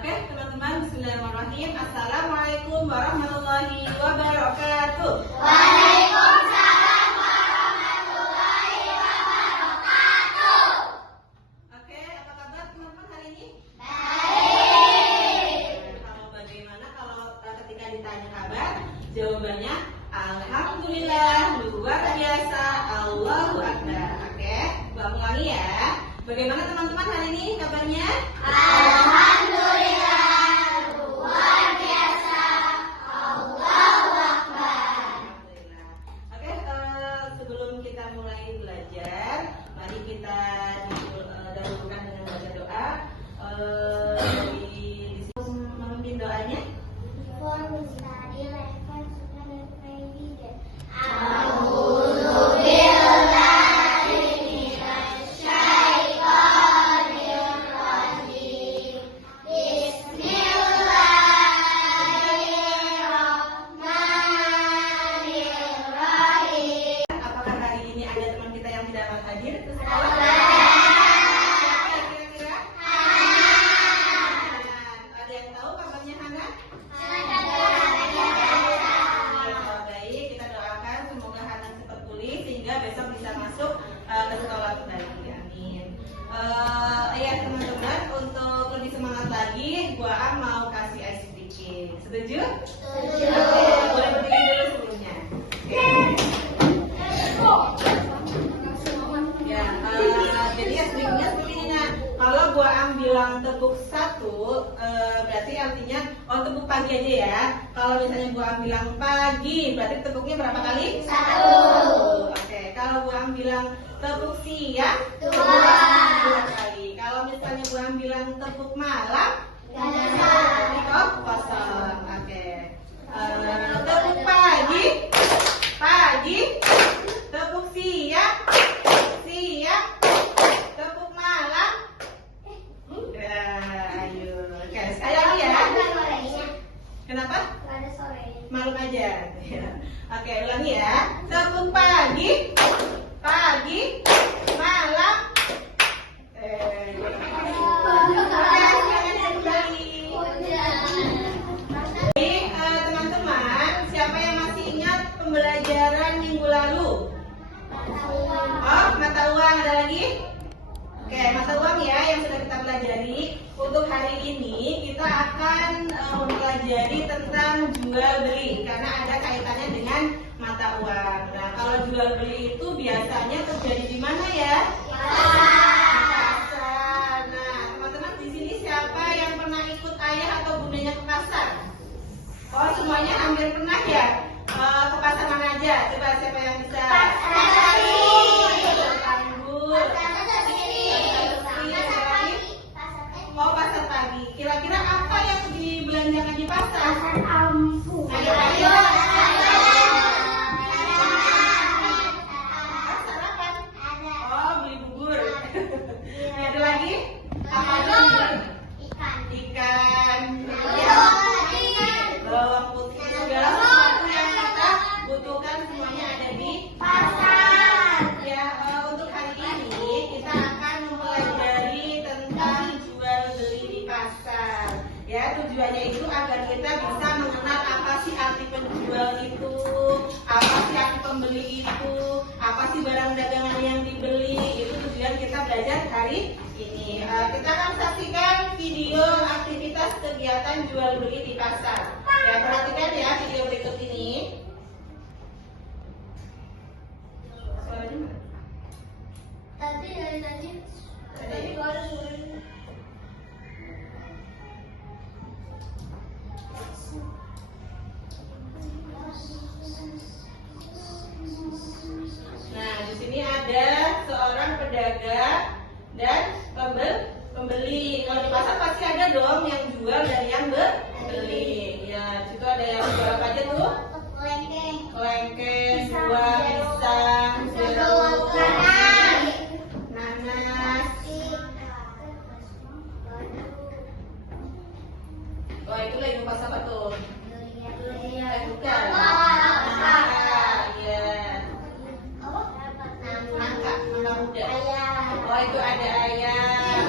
Oke, teman-teman, bismillahirrahmanirrahim. Assalamualaikum warahmatullahi wabarakatuh. Waalaikumsalam warahmatullahi wabarakatuh. Oke, apa kabar teman-teman hari ini? Baik. Kalau bagaimana kalau ketika ditanya kabar, jawabannya alhamdulillah, luar biasa, Allahu Akbar. Oke, gua ulangi ya. Bagaimana teman-teman hari ini kabarnya? Alhamdulillah, luar biasa, Allahu Akbar. Alhamdulillah. Oke, sebelum kita mulai belajar, mari kita dahulukan dengan baca doa. Memimpin doanya. Before we study, let's first pray leader. Apakah hari ini ada teman kita yang tidak hadir ke sekolah? Kira-kira? Ada yang tahu kabarnya Hana? Baik, kita doakan semoga Hana cepat pulih sehingga besok bisa masuk ke sekolah kembali. Amin. Ya teman-teman, untuk lebih semangat lagi, gua mau kasih ice breaking. Setuju? Boleh berdiri dulu sebelumnya. Ya, jadi ice breakingnya seperti ini. Nah, kalau gua bilang tepuk satu, berarti artinya tepuk pagi aja ya. Kalau misalnya gua bilang pagi, berarti tepuknya berapa kali? 1. Oke, kalau gua bilang tepuk siang, 2. 2 kali. Kalau misalnya gua bilang tepuk malam, kosong. Oke. Tepuk pagi, tepuk siang, tepuk malam. Udah, ayo. Oke, sekarang ya. Kenapa? Malu aja. Oke, ulangi ya. Tepuk pagi, malam. Jadi teman-teman, siapa yang masih ingat pembelajaran minggu lalu? Oh, mata uang ada lagi? Oke, mata uang ya yang sudah kita pelajari. Untuk hari ini kita akan mempelajari tentang jual beli karena ada kaitannya dengan mata uang. Nah, kalau jual beli itu biasanya terjadi di mana ya? Pasar. Nah, teman-teman di sini siapa yang pernah ikut ayah atau bundanya ke pasar? Oh, semuanya hampir pernah ya? Ke pasar mana aja? Coba siapa yang bisa? Tanggul. Oh, pasar pagi. Kira-kira apa yang dibelanjakan di pasar? Ayo. Sarapan. Oh, beli bubur. Ada lagi? Apa lagi? Ikan. Bawang putih. Segala sesuatu yang kita butuhkan semuanya ada di pasar. Ya, untuk hari ini kita akan mempelajari tentang jual beli di pasar. Ya, tujuannya itu agar kita bisa mengenal apa sih arti penjual itu, apa sih arti pembeli itu, apa sih barang dagangan yang dibeli. Itu tujuan kita belajar hari ini. Kita akan saksikan video aktivitas kegiatan jual beli di pasar. Ya, perhatikan ya video berikut ini. Suaranya mana? Tadi baru suruh. Nah, di sini ada seorang pedagang dan pembeli. Kalau di pasar pasti ada dong yang jual dan yang beli. Ya, di situ ada yang jual apa aja tuh? Kelengkeng, buah, pisang, jeruk, nanas. Oh, itu lagi ngupas apa tuh? Bukan. Nangka muda. Oh, itu ada ayam.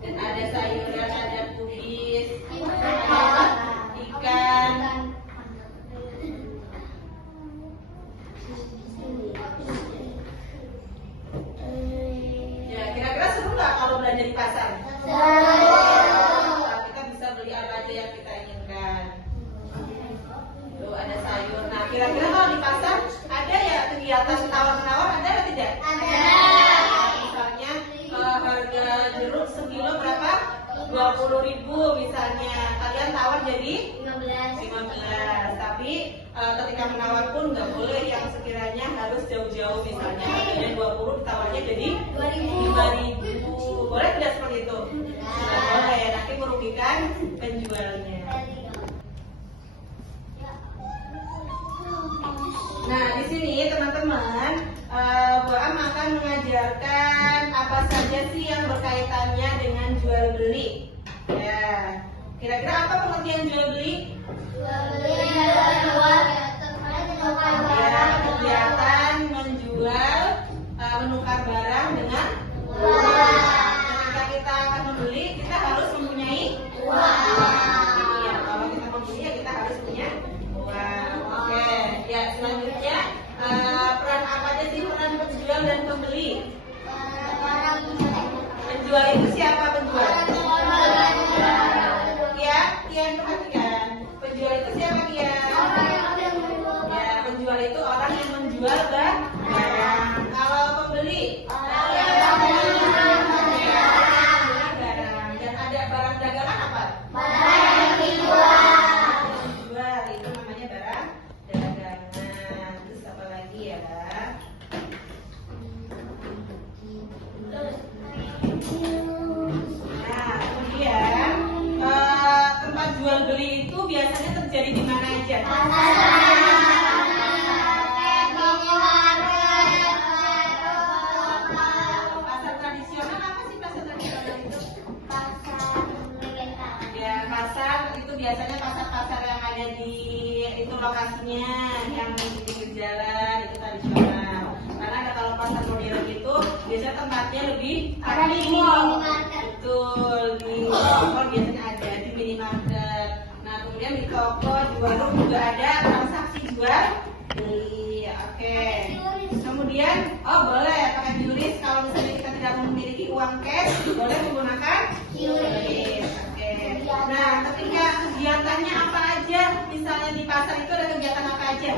Dan ada di pasar? Kita bisa beli apa aja yang kita inginkan. Tuh ada sayur. Nah, kira-kira kalau di pasar ada ya kegiatan tawar-menawar, ada atau tidak? Ada. Misalnya harga jeruk sekilo berapa? 20.000 misalnya. Kalian tawar jadi 15. Tapi ketika menawar pun nggak boleh yang sekiranya harus jauh-jauh, misalnya harganya 20 ditawarnya jadi 5.000. Boleh tidak seperti itu? Tidak boleh, nanti merugikan penjualnya. Nah, di sini teman-teman, Bu Am akan mengajarkan apa saja sih yang berkaitannya dengan jual beli. Ya, kira-kira apa pengertian jual beli? Ya, kegiatan menjual, menukar barang dengan uang. Ketika kita akan membeli, kita harus mempunyai uang. Ya, kalau kita membeli ya kita harus punya uang. Oke, ya selanjutnya peran apa aja sih peran penjual dan pembeli? Penjual itu siapa penjual? Ya, Kian perhatikan. Penjual itu siapa Kian? Ya, penjual itu orang yang menjual barang. Kalau pembeli? Dan ada barang dagangan apa? Jual itu namanya barang dagangan. Terus apa lagi ya? Nah, kemudian tempat jual beli itu biasanya terjadi di mana aja? Pasar tradisional apa sih pasar tradisional itu? Ya, pasar itu biasanya pasar-pasar yang ada di itu lokasinya yang di pinggir jalan itu tradisional. Karena kalau pasar modern itu biasanya tempatnya lebih betul, di toko biasanya ada di minimarket. Nah, kemudian di toko, di warung juga ada transaksi jual beli. Oke. Kemudian, boleh pakai QRIS kalau misalnya kita tidak memiliki uang cash, boleh menggunakan QRIS. Oke. Nah, ketika kegiatannya apa aja? Misalnya di pasar itu ada kegiatan apa aja?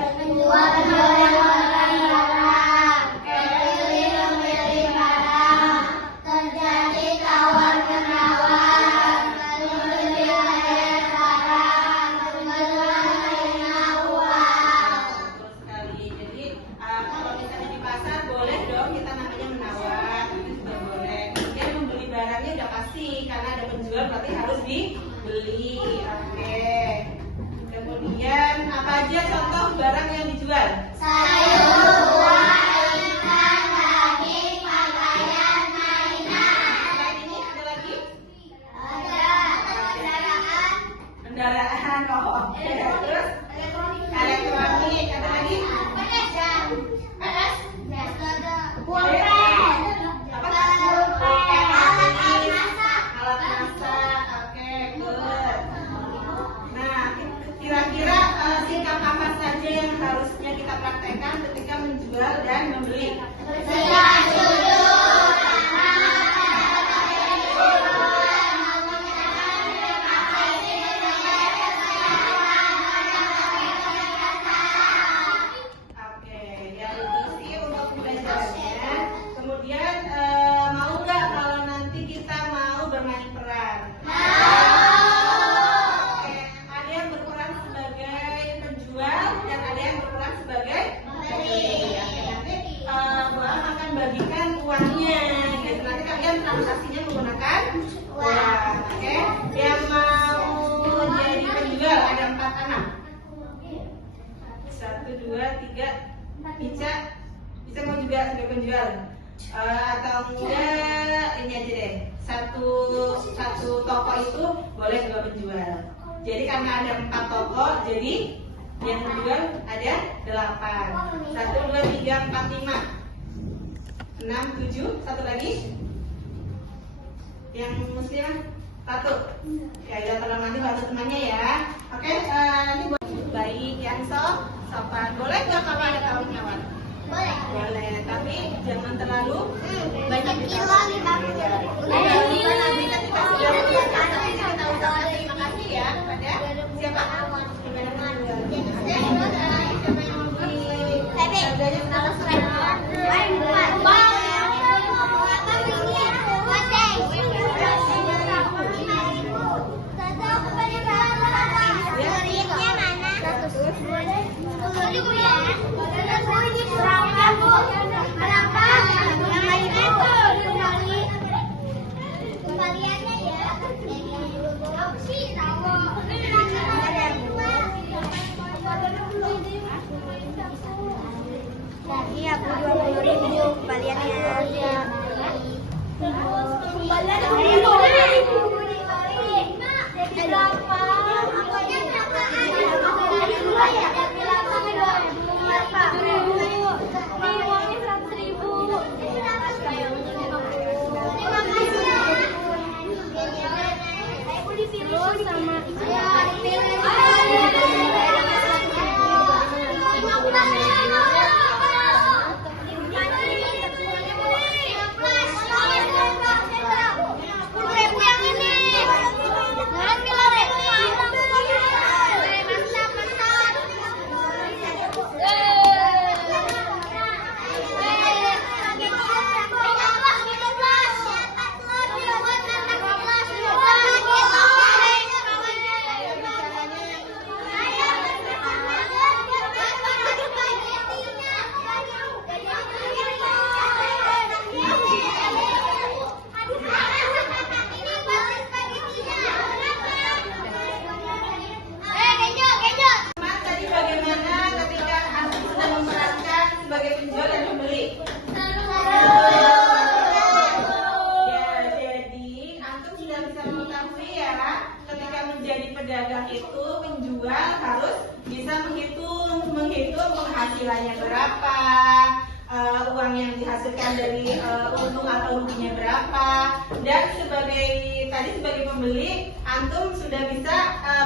Berarti harus dibeli. Oke. Kemudian apa aja contoh barang yang dijual? Sayur, ikan, daging, pakaian, mainan. Selain ini ada lagi? Ada Kendaraan. Oke. Terus elektronik. Ada lagi? Kira-kira sikap apa saja yang harusnya kita praktekkan ketika menjual dan membeli? Oke, ya itu sih untuk pembelajarannya. Kemudian mau nggak kalau nanti kita mau bermain peran? Bagikan uangnya, gitu. Nanti kalian transaksinya menggunakan uang. Oke, yang mau jadi penjual ada 4 anak. 1, 2, 3. Ica mau juga sebagai penjual. Atau enggak ini aja deh. Satu toko itu boleh 2 penjual. Jadi karena ada 4 toko, jadi yang penjual ada 8. 1, 2, 3, 4, 5. 6, 7, satu lagi yang muslimah 1. Ya udah, tolong nanti bantu temannya ya. Oke, nanti buat baik yang sopan. Boleh nggak kalau ada kawan-kawan? Boleh. Boleh, tapi jangan terlalu banyak Kilo 50. kembaliannya ya. Jadi aku 20.000 kembaliannya. Kembalian 20.000. Jadi berapa? Angkanya berapaan? Ya. Berapa? 2.000. Ini uangnya 100.000. Terima kasih ya. Aku dipilih sama pedagang itu penjual harus bisa menghitung penghasilannya berapa, uang yang dihasilkan dari untung atau ruginya berapa, dan sebagai pembeli antum sudah bisa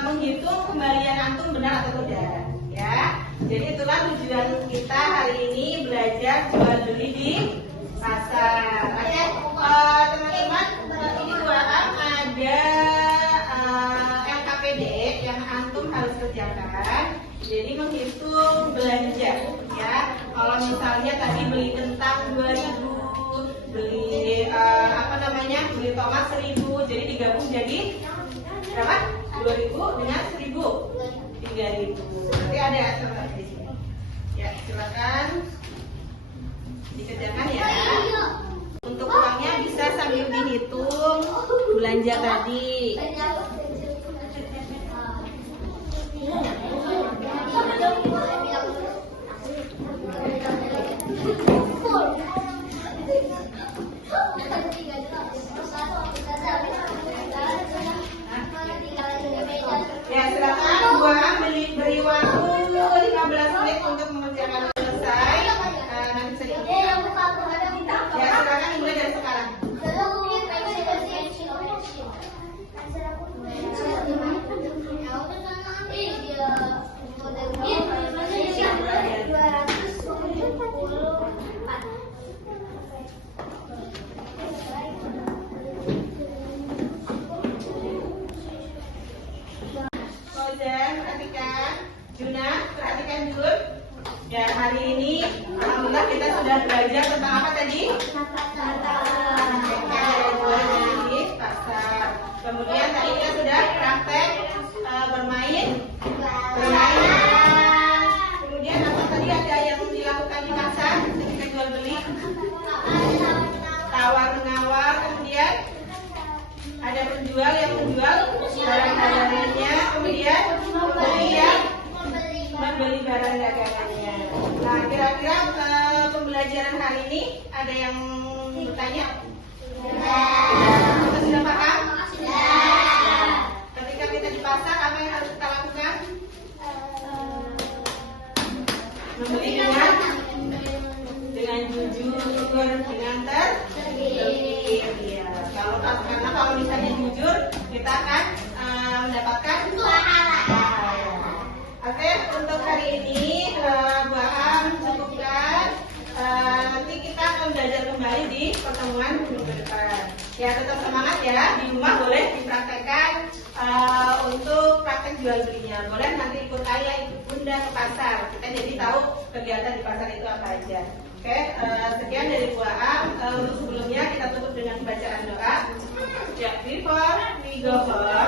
menghitung kembalian antum benar atau tidak, ya. Jadi itulah tujuan kita hari ini belajar jual beli di pasar. Oke, teman-teman, ini doang ada yang antum harus kerjakan. Jadi menghitung belanja, ya. Kalau misalnya tadi beli kentang 2.000, beli beli tomat 1.000, jadi digabung jadi berapa? 2.000 dengan 1.000, 3.000. Berarti ada di sini. Ya, silakan dikerjakan ya. Untuk uangnya bisa sambil dihitung belanja tadi. Ya, silakan buang beri waktu 15 menit untuk mengerjakan selesai. Nanti bisa dikerjakan. Ya, silakan mulai dari sekarang. Perhatikan, Juna, perhatikan Jun. Ya, hari ini alhamdulillah kita sudah belajar tentang apa tadi? Di pasar. Kemudian tadi kita sudah praktek bermain. Kemudian apa tadi ada yang dilakukan di pasar ketika jual beli? Tawar menawar. Kemudian ada penjual yang menjual barang-barangnya, kemudian membeli barang dagangannya. Nah, kira-kira pembelajaran hari ini ada yang bertanya? Kita sudah paham? Ketika kita di pasar, apa yang harus kita lakukan? Membeli dengan jujur, dengan tertib. Ya, karena kalau misalnya jujur, kita akan mendapatkan pahala. Oke, untuk hari ini Baam cukupkan. Nanti kita akan belajar kembali di pertemuan minggu depan. Ya, tetap semangat ya. Di rumah boleh dipraktekkan untuk praktek jual belinya. Boleh nanti ikut ayah, ikut bunda ke pasar. Kita jadi tahu kegiatan di pasar itu apa aja. Oke, sekian dari Baam. Untuk sebelumnya kita tutup dengan bacaan doa. Ya, before we go home.